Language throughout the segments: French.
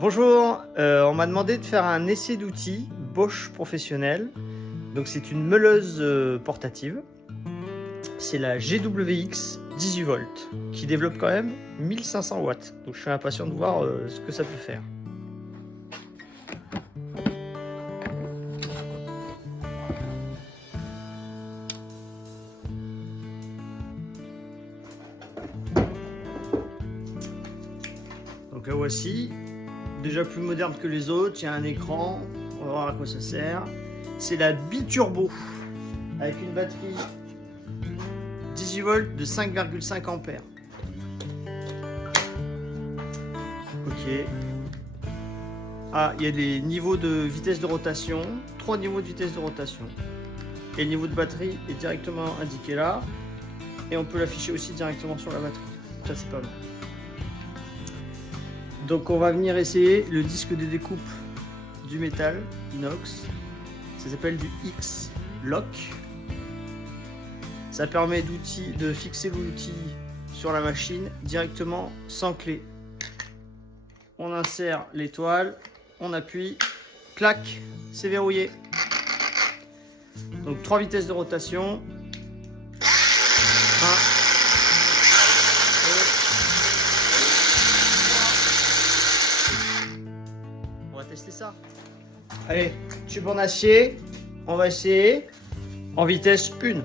Bonjour, on m'a demandé de faire un essai d'outils Bosch professionnel. Donc c'est une meuleuse portative. C'est la GWX 18 volts qui développe quand même 1500 watts. Donc je suis impatient de voir ce que ça peut faire. Donc la voici, déjà plus moderne que les autres, il y a un écran, on va voir à quoi ça sert. C'est la biturbo avec une batterie 18 volts de 5,5 ampères. Ok. Ah, il y a des niveaux de vitesse de rotation, 3 niveaux de vitesse de rotation. Et le niveau de batterie est directement indiqué là. Et on peut l'afficher aussi directement sur la batterie. Ça c'est pas mal. Donc on va venir essayer le disque de découpe du métal inox. Ça s'appelle du X-Lock. Ça permet de fixer l'outil sur la machine directement sans clé. On insère l'étoile, on appuie, clac, c'est verrouillé. Donc 3 vitesses de rotation. 1, on va tester ça. Allez, tube en acier, on va essayer en vitesse 1.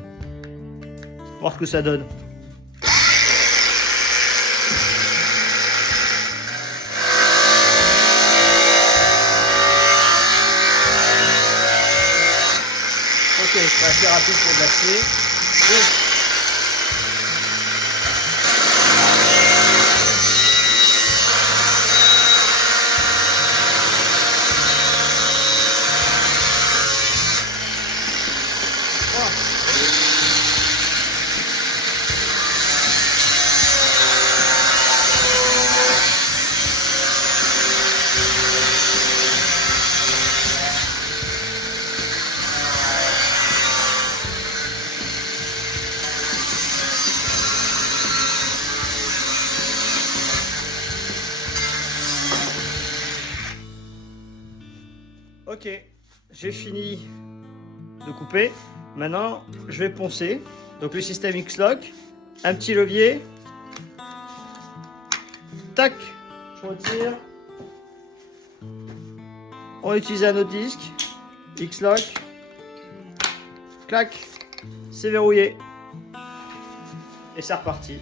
Voir ce que ça donne. Ok, c'est assez rapide pour de l'acier. Ok, j'ai fini de couper. Maintenant, je vais poncer. Donc le système X-Lock, un petit levier. Tac, je retire. On va utiliser un autre disque. X-Lock. Clac, c'est verrouillé. Et c'est reparti.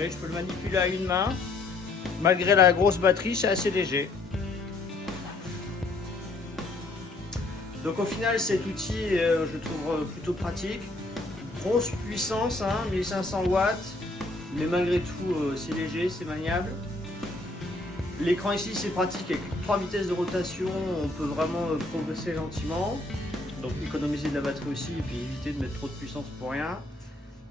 Et je peux le manipuler à une main. Malgré la grosse batterie, c'est assez léger. Donc au final, cet outil, je le trouve plutôt pratique. Grosse puissance, hein, 1500 watts. Mais malgré tout, c'est léger, c'est maniable. L'écran ici, c'est pratique. Avec 3 vitesses de rotation, on peut vraiment progresser gentiment. Donc économiser de la batterie aussi et puis éviter de mettre trop de puissance pour rien.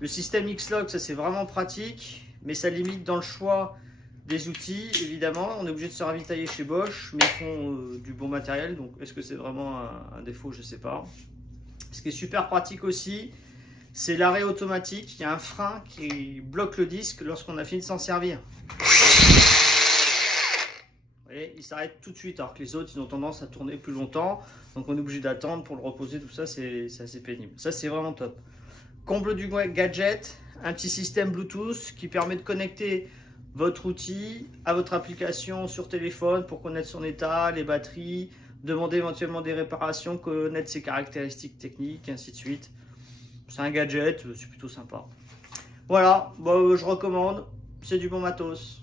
Le système X-Lock, ça c'est vraiment pratique. Mais ça limite dans le choix des outils, évidemment. On est obligé de se ravitailler chez Bosch, mais ils font du bon matériel. Donc, est-ce que c'est vraiment un défaut? Je ne sais pas. Ce qui est super pratique aussi, c'est l'arrêt automatique. Il y a un frein qui bloque le disque lorsqu'on a fini de s'en servir. Vous voyez, il s'arrête tout de suite, alors que les autres, ils ont tendance à tourner plus longtemps. Donc, on est obligé d'attendre pour le reposer. Tout ça, c'est assez pénible. Ça, c'est vraiment top. Comble du gadget, un petit système Bluetooth qui permet de connecter votre outil à votre application sur téléphone pour connaître son état, les batteries, demander éventuellement des réparations, connaître ses caractéristiques techniques, ainsi de suite. C'est un gadget, c'est plutôt sympa. Voilà, bon, je recommande, c'est du bon matos.